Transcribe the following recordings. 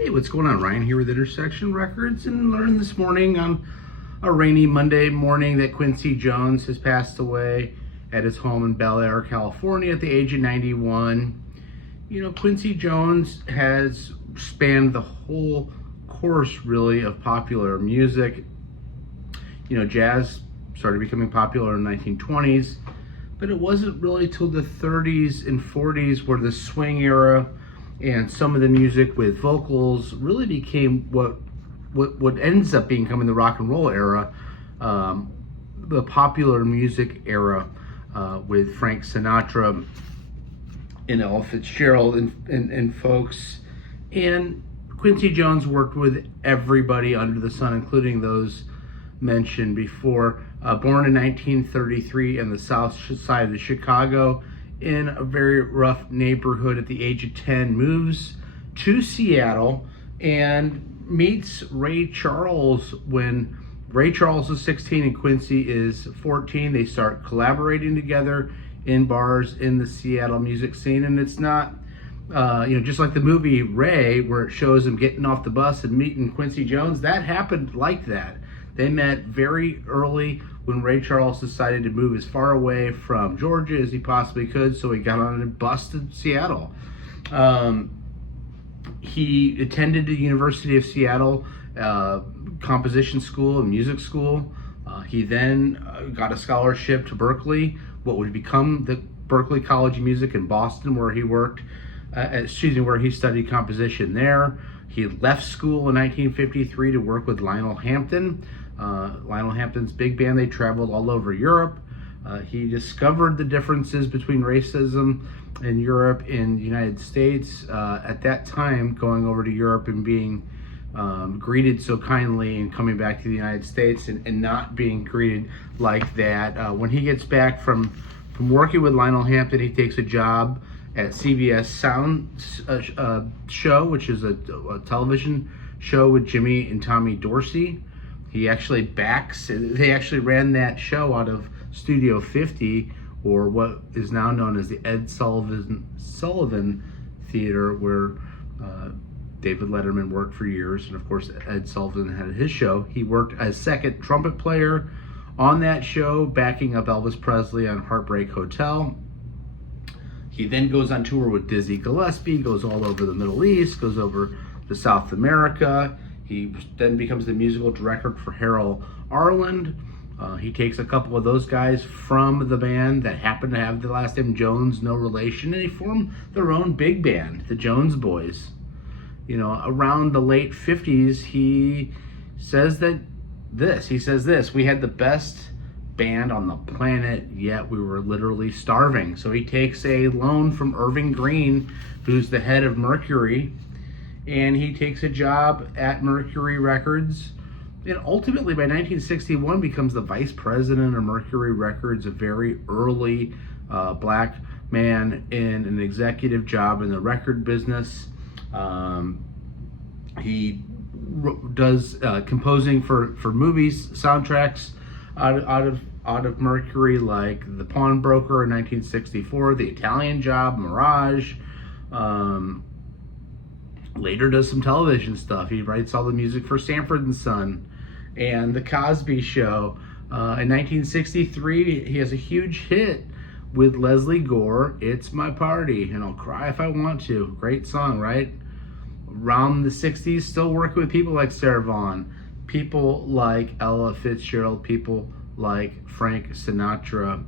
Hey, what's going on? Ryan here with Intersection Records, and learned this morning on a rainy Monday morning that Quincy Jones has passed away at his home in Bel Air, California at the age of 91. You know, Quincy Jones has spanned the whole course, really, of popular music. You know, jazz started becoming popular in the 1920s, but it wasn't really till the 30s and 40s where the swing era and some of the music with vocals really became what ends up becoming the rock and roll era, the popular music era, with Frank Sinatra and Ella Fitzgerald and folks. And Quincy Jones worked with everybody under the sun, including those mentioned before. Born in 1933 in the south side of Chicago, in a very rough neighborhood at the age of 10, moves to Seattle and meets Ray Charles when Ray Charles is 16 and Quincy is 14. They start collaborating together in bars in the Seattle music scene. And it's not, just like the movie Ray, where it shows him getting off the bus and meeting Quincy Jones, that happened like that. They met very early when Ray Charles decided to move as far away from Georgia as he possibly could, so he got on a bus to Seattle. He attended the University of Seattle composition school and music school. He then got a scholarship to Berkeley, what would become the Berkeley College of Music in Boston, where he worked, where he studied composition there. He left school in 1953 to work with Lionel Hampton. Lionel Hampton's big band. They traveled all over Europe. He discovered the differences between racism in Europe and the United States. At that time, going over to Europe and being greeted so kindly and coming back to the United States and not being greeted like that. When he gets back from working with Lionel Hampton, he takes a job at CBS Sound Show, which is a television show with Jimmy and Tommy Dorsey. They actually ran that show out of Studio 50, or what is now known as the Ed Sullivan Theater, where David Letterman worked for years, and of course Ed Sullivan had his show. He worked as second trumpet player on that show, backing up Elvis Presley on Heartbreak Hotel. He then goes on tour with Dizzy Gillespie, goes all over the Middle East, goes over to South America. He then becomes the musical director for Harold Arlen. He takes a couple of those guys from the band that happened to have the last name Jones, no relation, and they form their own big band, the Jones Boys. You know, around the late 50s, he says this, we had the best band on the planet, yet we were literally starving. So he takes a loan from Irving Green, who's the head of Mercury, and he takes a job at Mercury Records, and ultimately by 1961 becomes the vice president of Mercury Records, a very early black man in an executive job in the record business. He does composing for movies, soundtracks out of Mercury, like The Pawnbroker in 1964, The Italian Job, Mirage. Later does some television stuff. He writes all the music for Sanford and Son and The Cosby Show. In 1963, he has a huge hit with Leslie Gore, It's My Party, and I'll Cry If I Want To. Great song, right? Around the 60s, still working with people like Sarah Vaughan, people like Ella Fitzgerald, people like Frank Sinatra.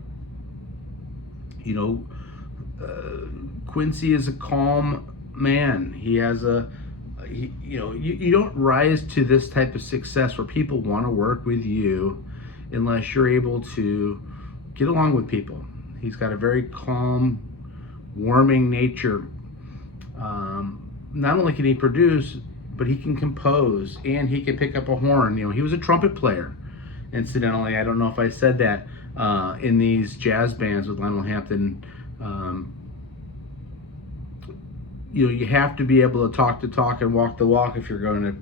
You know, Quincy is a calm man. He has you don't rise to this type of success where people want to work with you unless you're able to get along with people. He's got a very calm, warming nature. Not only can he produce, but he can compose and he can pick up a horn. You know, he was a trumpet player. Incidentally, I don't know if I said that in these jazz bands with Lionel Hampton. You have to be able to talk the talk and walk the walk if you're going to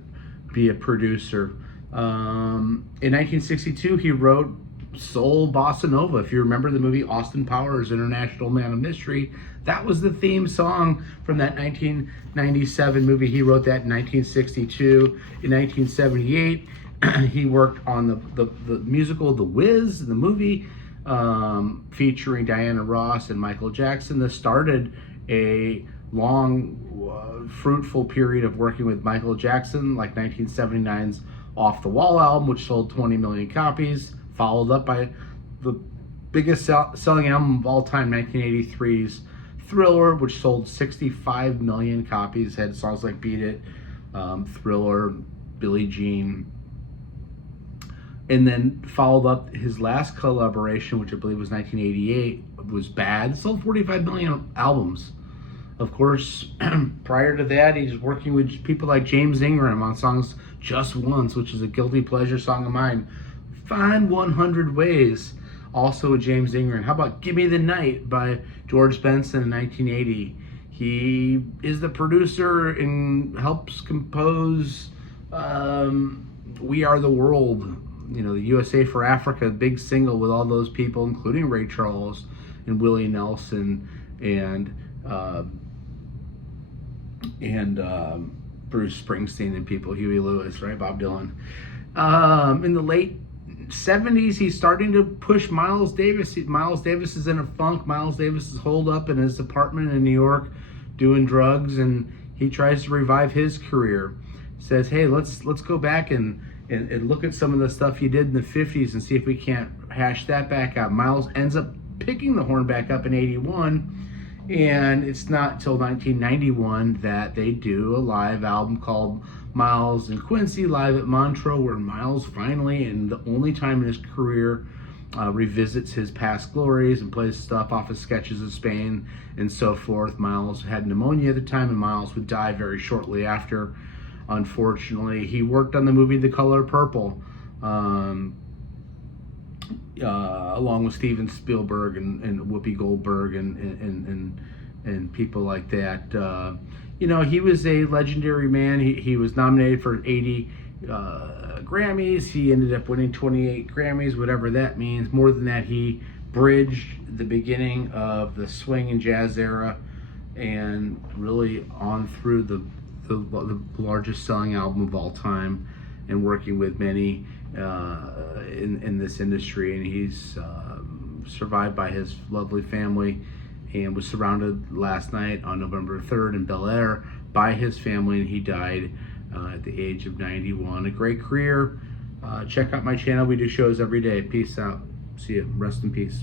be a producer. In 1962, he wrote soul bossa nova. If you remember the movie Austin Powers, International Man of Mystery, that was the theme song from that 1997 movie. He wrote that in 1962. In 1978, he worked on the musical The Wiz, the movie, featuring Diana Ross and Michael Jackson. This started a long, fruitful period of working with Michael Jackson, like 1979's Off the Wall album, which sold 20 million copies, followed up by the biggest selling album of all time, 1983's Thriller, which sold 65 million copies, had songs like Beat It, Thriller, Billie Jean. And then followed up his last collaboration, which I believe was 1988, was Bad. It sold 45 million albums. Of course, prior to that, he's working with people like James Ingram on songs Just Once, which is a guilty pleasure song of mine. Find 100 Ways, also with James Ingram. How about Give Me the Night by George Benson in 1980? He is the producer and helps compose We Are the World, the USA for Africa, big single with all those people, including Ray Charles and Willie Nelson and Bruce Springsteen and people, Huey Lewis, right, Bob Dylan. In the late 70s, he's starting to push Miles Davis. Miles Davis is in a funk. Miles Davis is holed up in his apartment in New York doing drugs, and he tries to revive his career. Says, hey, let's go back and look at some of the stuff you did in the 50s and see if we can't hash that back out. Miles ends up picking the horn back up in 81, and it's not until 1991 that they do a live album called Miles and Quincy Live at Montreux, where Miles finally, and the only time in his career, revisits his past glories and plays stuff off of Sketches of Spain and so forth. Miles had pneumonia at the time, and Miles would die very shortly after. Unfortunately, he worked on the movie The Color Purple, along with Steven Spielberg and Whoopi Goldberg and people like that. He was a legendary man. He was nominated for 80 Grammys. He ended up winning 28 Grammys, whatever that means. More than that, he bridged the beginning of the swing and jazz era and really on through the largest selling album of all time, and working with many in this industry. And he's survived by his lovely family and was surrounded last night on November 3rd in Bel Air by his family, and he died at the age of 91. A great career. Check out my channel. We do shows every day. Peace out. See you. Rest in peace.